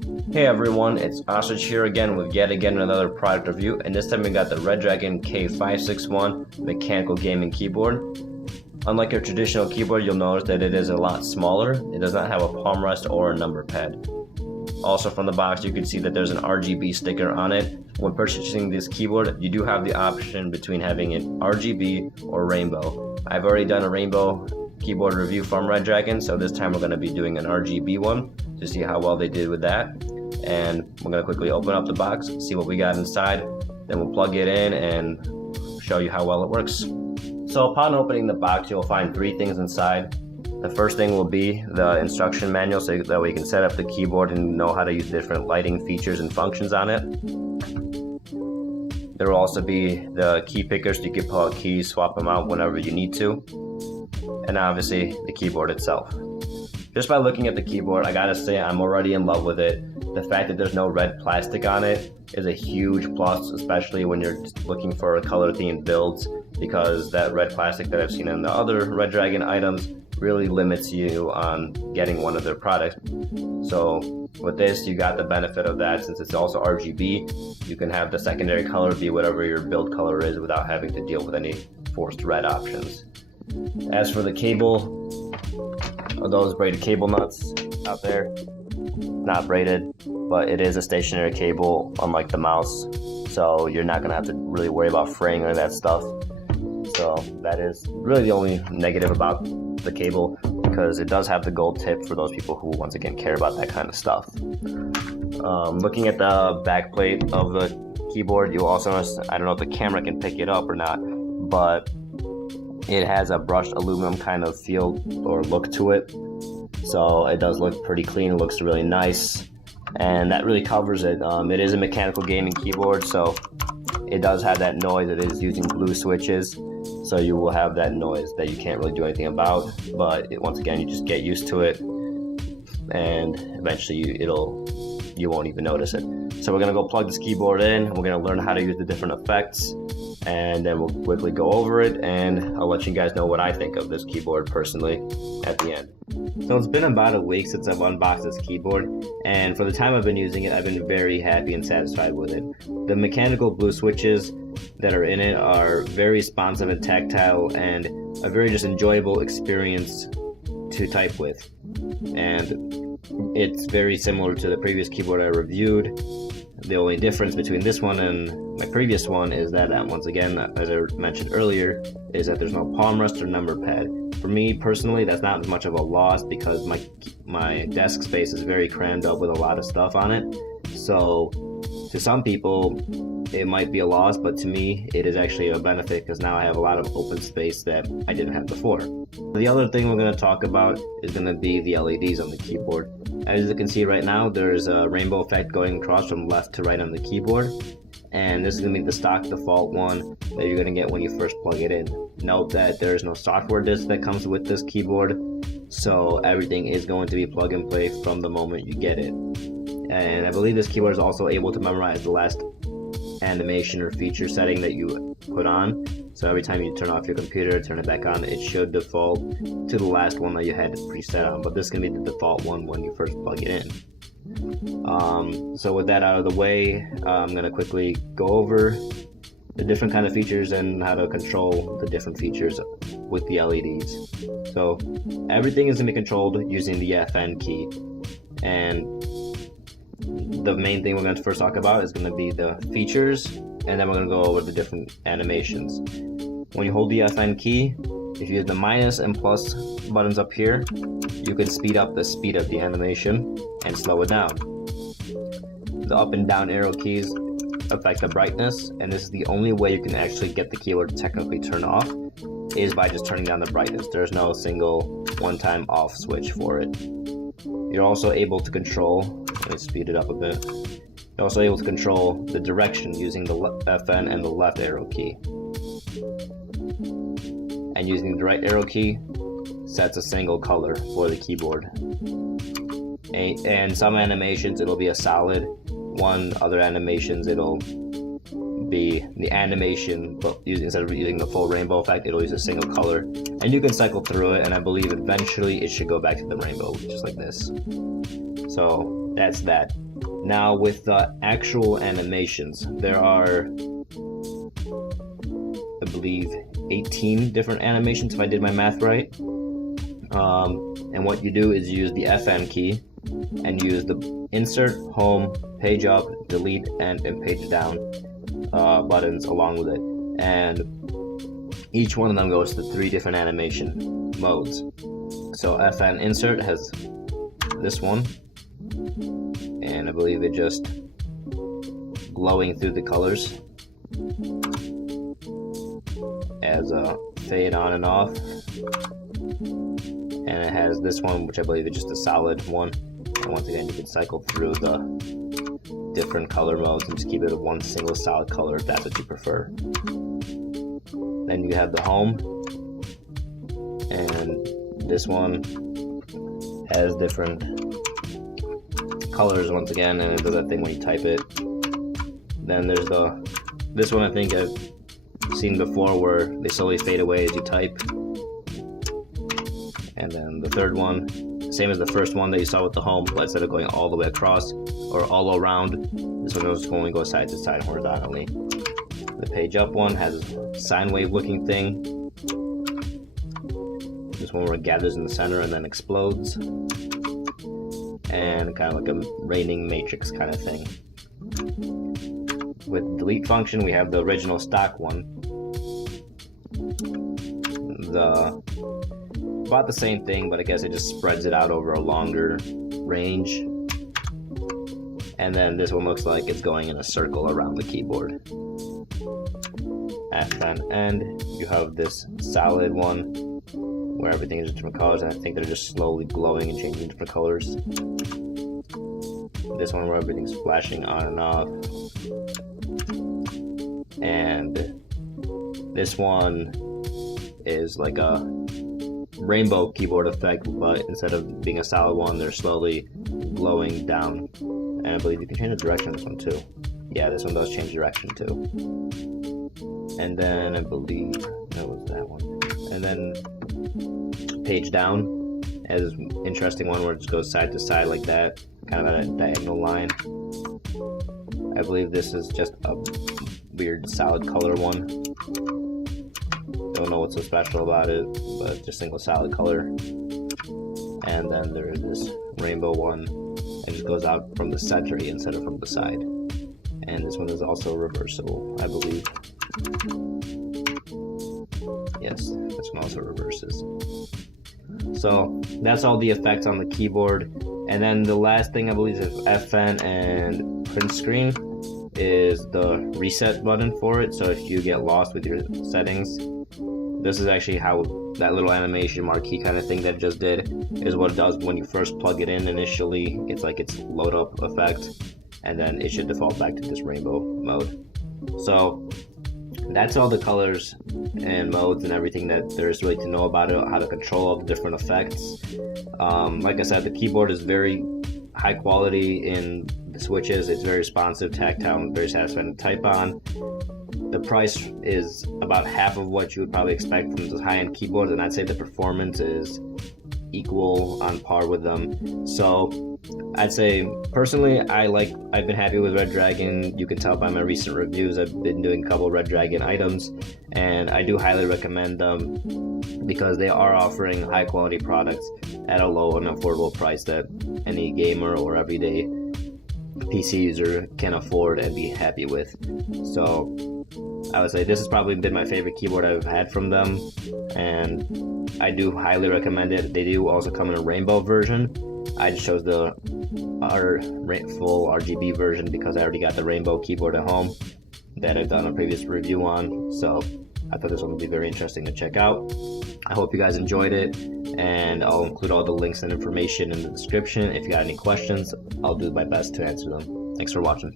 Hey everyone, it's Ostrej here again with yet again another product review, and this time we got the Redragon K561 mechanical gaming keyboard. Unlike your traditional keyboard, you'll notice that it is a lot smaller. It does not have a palm rest or a number pad. Also from the box you can see that there's an RGB sticker on it. When purchasing this keyboard, you do have the option between having an RGB or rainbow. I've already done a rainbow keyboard review from Redragon, so this time we're going to be doing an RGB one to see how well they did with that. And we're going to quickly open up the box, see what we got inside, then we'll plug it in and show you how well it works. So upon opening the box, you'll find three things inside. The first thing will be the instruction manual, so that we can set up the keyboard and know how to use different lighting features and functions on it. There will also be the key pickers, so you can pull out keys, swap them out whenever you need to. And obviously the keyboard itself. Just by looking at the keyboard, I gotta say I'm already in love with it. The fact that there's no red plastic on it is a huge plus, especially when you're looking for color themed builds, because that red plastic that I've seen in the other Redragon items really limits you on getting one of their products. So with this, you got the benefit of that. Since it's also RGB, you can have the secondary color be whatever your build color is without having to deal with any forced red options. As for the cable, those braided cable nuts out there, not braided, but it is a stationary cable unlike the mouse, so you're not going to have to really worry about fraying or that stuff. So that is really the only negative about the cable, because it does have the gold tip for those people who once again care about that kind of stuff. Looking at the back plate of the keyboard, you'll also notice, I don't know if the camera can pick it up or not, but it has a brushed aluminum kind of feel or look to it. So it does look pretty clean, it looks really nice, and that really covers it. It is a mechanical gaming keyboard, so it does have that noise. It is using blue switches, so you will have that noise that you can't really do anything about, but once again, you just get used to it, and eventually you won't even notice it. So we're gonna go plug this keyboard in, we're gonna learn how to use the different effects, and then we'll quickly go over it, and I'll let you guys know what I think of this keyboard personally at the end. So it's been about a week since I've unboxed this keyboard, and for the time I've been using it, I've been very happy and satisfied with it. The mechanical blue switches that are in it are very responsive and tactile, and a very just enjoyable experience to type with. And it's very similar to the previous keyboard I reviewed. The only difference between this one and my previous one is that, once again, as I mentioned earlier, is that there's no palm rest or number pad. For me personally, that's not as much of a loss, because my desk space is very crammed up with a lot of stuff on it. So to some people it might be a loss, but to me it is actually a benefit, because now I have a lot of open space that I didn't have before. The other thing we're going to talk about is going to be the LEDs on the keyboard. As you can see right now, there's a rainbow effect going across from left to right on the keyboard, and this is going to be the stock default one that you're going to get when you first plug it in. Note that there is no software disk that comes with this keyboard, so everything is going to be plug and play from the moment you get it. And I believe this keyboard is also able to memorize the last animation or feature setting that you put on. So every time you turn off your computer, turn it back on, it should default to the last one that you had preset on, but this can be the default one when you first plug it in. So with that out of the way, I'm going to quickly go over the different kind of features and how to control the different features with the LEDs. So everything is going to be controlled using the FN key, and the main thing we're going to first talk about is going to be the features, and then we're going to go over the different animations. When you hold the FN key, if you use the minus and plus buttons up here, you can speed up the speed of the animation and slow it down. The up and down arrow keys affect the brightness, and this is the only way you can actually get the keyboard to technically turn off, is by just turning down the brightness. There's no single one-time off switch for it. You're also able to control, let me speed it up a bit, you're also able to control the direction using the FN and the left arrow key. And using the right arrow key sets a single color for the keyboard. And some animations it'll be a solid one, other animations it'll be the animation, but instead of using the full rainbow effect, it'll use a single color, and you can cycle through it, and I believe eventually it should go back to the rainbow, just like this. So that's that. Now with the actual animations, there are, I believe, 18 different animations if I did my math right. And what you do is use the FN key and use the insert, home, page up, delete, and page down buttons along with it. And each one of them goes to 3 different animation modes. So FN insert has this one, and I believe it just glowing through the colors as a fade on and off. And it has this one, which I believe is just a solid one. And once again, you can cycle through the different color modes and just keep it one single solid color if that's what you prefer. Then you have the home, and this one has different colors once again, and it does that thing when you type it. Then there's this one I think I've seen before where they slowly fade away as you type. And then the third one, same as the first one that you saw with the home, but instead of going all the way across or all around, this one is going to go side to side horizontally. The page up one has a sine wave looking thing. This one where it gathers in the center and then explodes. And kind of like a raining matrix kind of thing. With delete function, we have the original stock one. About the same thing, but I guess it just spreads it out over a longer range. And then this one looks like it's going in a circle around the keyboard. At the end, you have this solid one where everything is different colors, and I think they're just slowly glowing and changing different colors. This one where everything's flashing on and off. And this one is like a rainbow keyboard effect, but instead of being a solid one, they're slowly glowing down. And I believe you can change the direction of this one too. Yeah, this one does change direction too. And then I believe that was that one. And then page down has this interesting one where it just goes side to side like that, kind of at a diagonal line. I believe this is just a weird solid color one. Don't know what's so special about it, but just single solid color. And then there is this rainbow one, it just goes out from the center instead of from the side. And this one is also reversible, I believe. Yes, this one also reverses. So that's all the effects on the keyboard. And then the last thing I believe is FN and print screen is the reset button for it. So if you get lost with your settings, this is actually how that little animation marquee kind of thing that it just did is what it does when you first plug it in initially. It's like its load up effect, and then it should default back to this rainbow mode. So that's all the colors and modes and everything that there is really to know about it, how to control all the different effects. Like I said, the keyboard is very high quality in the switches. It's very responsive, tactile, very satisfying to type on. The price is about half of what you would probably expect from those high-end keyboards, and I'd say the performance is equal, on par with them. So I'd say personally, I've been happy with Redragon. You can tell by my recent reviews, I've been doing a couple Redragon items, and I do highly recommend them because they are offering high quality products at a low and affordable price that any gamer or everyday PC user can afford and be happy with. So I would say this has probably been my favorite keyboard I've had from them, and I do highly recommend it. They do also come in a rainbow version. I just chose the full RGB version because I already got the rainbow keyboard at home that I've done a previous review on, so I thought this one would be very interesting to check out. I hope you guys enjoyed it, and I'll include all the links and information in the description. If you got any questions, I'll do my best to answer them. Thanks for watching.